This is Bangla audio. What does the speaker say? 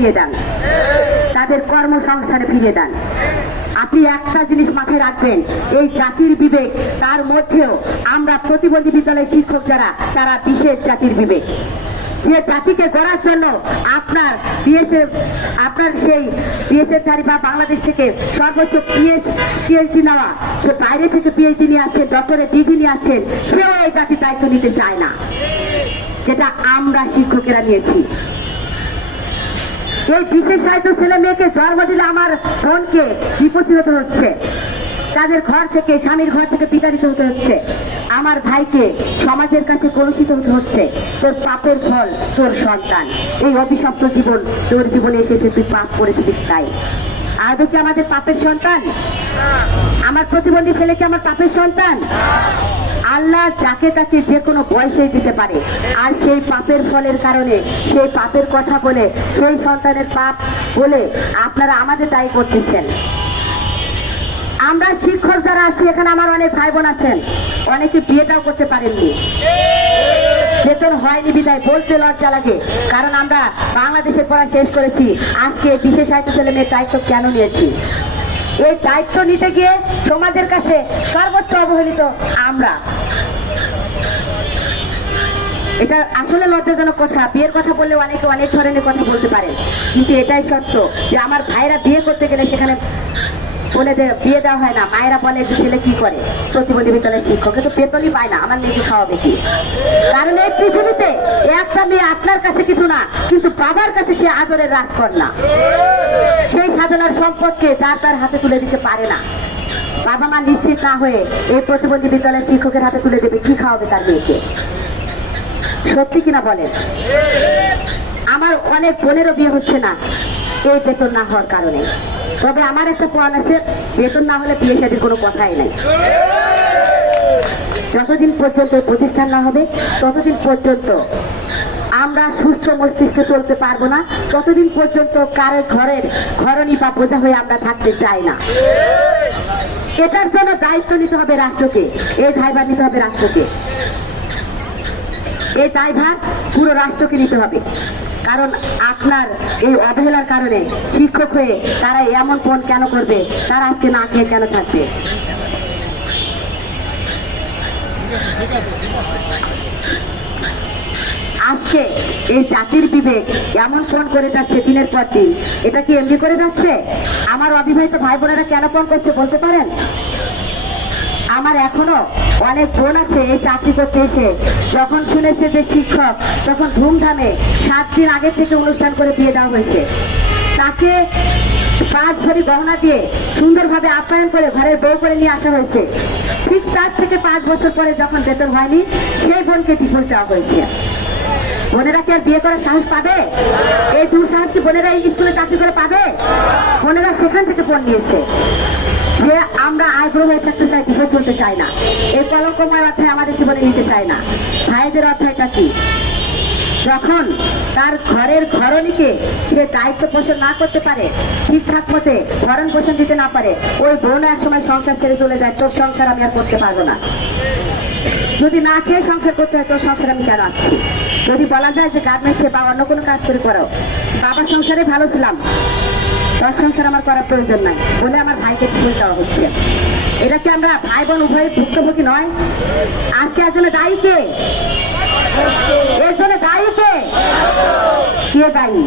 ফিরিয়ে দেন, তাদের কর্মসংস্থানে ফিরিয়ে দেন। আপনি একটা জিনিস মাথায় রাখবেন, এই জাতির বিবেক, তার মধ্যেও আমরা প্রতিবন্ধী বিদ্যালয়ের শিক্ষক যারা, তারা বিশেষ জাতির বিবেক। যে জাতিকে গড়ার জন্য আপনার সেই বিএসএফ বা বাংলাদেশ থেকে সর্বোচ্চ পিএইচডি নেওয়া, যে বাইরে থেকে পিএইচডি নিয়ে আসছেন, ডক্টরেট ডিগ্রি নিয়ে আসছেন, সেও এই জাতির দায়িত্ব নিতে চায় না, যেটা আমরা শিক্ষকেরা নিয়েছি। এই বিশেষায়িত ছেলে মেয়েকে জন্ম দিলে আমার বোনকে বিপত্তি হতে হচ্ছে, তাদের ঘর থেকে, স্বামীর ঘর থেকে বিতাড়িত হতে হচ্ছে, আমার ভাইকে সমাজের কাছে কলুষিত হতে হচ্ছে। তোর পাপের ফল তোর সন্তান, এই অভিশপ্ত জীবন তোর জীবনে এসেছে, তুই পাপ করেছিস তাই। আদৌ কি আমাদের পাপের সন্তান? আমার প্রতিবন্ধী ছেলে কি আমার পাপের সন্তান? আল্লাহ যাকে তাকে যে কোনো বয়সে দিতে পারে, আর সেই পাপের ফলের কারণে, সেই পাপের কথা বলে, সেই সন্তানের পাপ বলে আপনারা আমাদের দায়ী করতেছেন। আমরা শিক্ষক যারা আছি এখানে, আমার অনেক ভাই বোন আছেন, অনেকে বিয়েটাও করতে পারেননি, বেতন হয়নি বিদায় বলতে লজ্জা লাগে, কারণ আমরা বাংলাদেশে পড়া শেষ করেছি। আজকে বিশেষায়িত ছেলে মেয়ের দায়িত্ব কেন নিয়েছি? এই দায়িত্ব নিতে গিয়ে সমাজের কাছে সর্বোচ্চ অবহেলিত আমরা। এটা আসলে লজ্জাজনক কথা। বিয়ের কথা বললে অনেকে অনেক ধরনের কথা বলতে পারে, কিন্তু এটাই সত্য যে আমার ভাইরা বিয়ে করতে গেলে সেখানে বলে বিয়ে দেওয়া হয় না। মায়েরা বলে যে ছেলে কি করে, প্রতিবন্ধী বিদ্যালয়ের শিক্ষক, তো বেতনই পায় না, আমার মেয়েকে খাওয়াবে কি? কারণ এই পৃথিবীতে একটা মেয়ে আপনার কাছে কিছু না, কিন্তু বাবার কাছে সে আদরের রাজকন্যা। সেই সাধনার সম্পদকে তার হাতে তুলে দিতে পারে না। বাবা মা নিশ্চিত না হয়ে এই প্রতিবন্ধী বিদ্যালয়ের শিক্ষকের হাতে তুলে দেবে, কি খাওয়াবে তার মেয়েকে? সত্যি কিনা বলেন? আমার অনেক বোনেরও বিয়ে হচ্ছে না এই বেতন না হওয়ার কারণে। তবে আমার একটা পয়েন্ট আছে, বেতন না হলে বিয়ে শাদীর কোনো কথাই নাই। যতদিন পর্যন্ত প্রতিষ্ঠান না হবে, ততদিন পর্যন্ত আমরা সুস্থ মস্তিষ্কে চলতে পারবো না, ততদিন পর্যন্ত কারো ঘরণী বা বোঝা হয়ে আমরা থাকতে চাই না। এটার জন্য দায়িত্ব নিতে হবে রাষ্ট্রকে, এই দায়ভার নিতে হবে রাষ্ট্রকে, এই দায়ভার পুরো রাষ্ট্রকে নিতে হবে। কারণ আপনার এই অবহেলার কারণে শিক্ষক হয়ে তারা এমন পণ কেন করবে, তারা আজকে না খেয়ে কেন থাকবে? আজকে এই জাতির বিবেক এমন পণ করে যাচ্ছে দিনের পর দিন। এটা কি এমনি করে যাচ্ছে? আমার অবিবাহিত ভাই বোনেরা কেন পণ করছে বলতে পারেন? আমার এখনো অনেক বোন আছে এই চাকরি করতে এসে যখন শুনেছে যে শিক্ষক, তখন ধুমধামে 7 দিন আগে থেকে অনুষ্ঠান করে বিয়ে দেওয়া হয়েছে। তাকে 5 ভরি গহনা দিয়ে সুন্দরভাবে আপ্যায়ন করে ঘরের বউ করে নিয়ে আসা হয়েছে। ঠিক 4 থেকে 5 বছর পরে যখন বেতন হয়নি, সেই বোনকে ডিভোর্স দেওয়া হয়েছে। বোনেরা কি আর বিয়ে করার সাহস পাবে? এই দুঃসাহস কি বোনেরা এই স্কুলে চাকরি করে পাবে? বোনেরা সেখান থেকে পণ নিয়েছে যে আমরা আগ্রহ হয়ে থাকতে চাই, ডিভোর্স করতে চাই না। এই কলঙ্কময় অধ্যায় আমাদের জীবনে নিতে চাই না। ভাইদের অধ্যায়টা কি? যখন তার ঘরের ঘরণীকে সে দায়িত্ব পোষণ না করতে পারে, ঠিকঠাক মতে ভরণ পোষণ দিতে না পারে, ওই বোন এক সময় সংসার ছেড়ে চলে যায়, তোর সংসার আমি আর করতে পারবো না। যদি না খেয়ে সংসার করতে হয়, তোর সংসার আমি কেন আসছি? যদি বলা যায় যে গার্মেন্টসে বা অন্য কোনো কাজ করে করো, বাবার সংসারে ভালো ছিলাম, তোর সংসার আমার করার প্রয়োজন নাই বলে আমার ভাইকে ডিভোর্স দেওয়া হচ্ছে। এটা কি আমরা ভাই বোন উভয় ভুক্তভোগী নয়? আজকে এর জন্য দায়ী কে? এর জন্য দায়ী কে? কে দায়ী?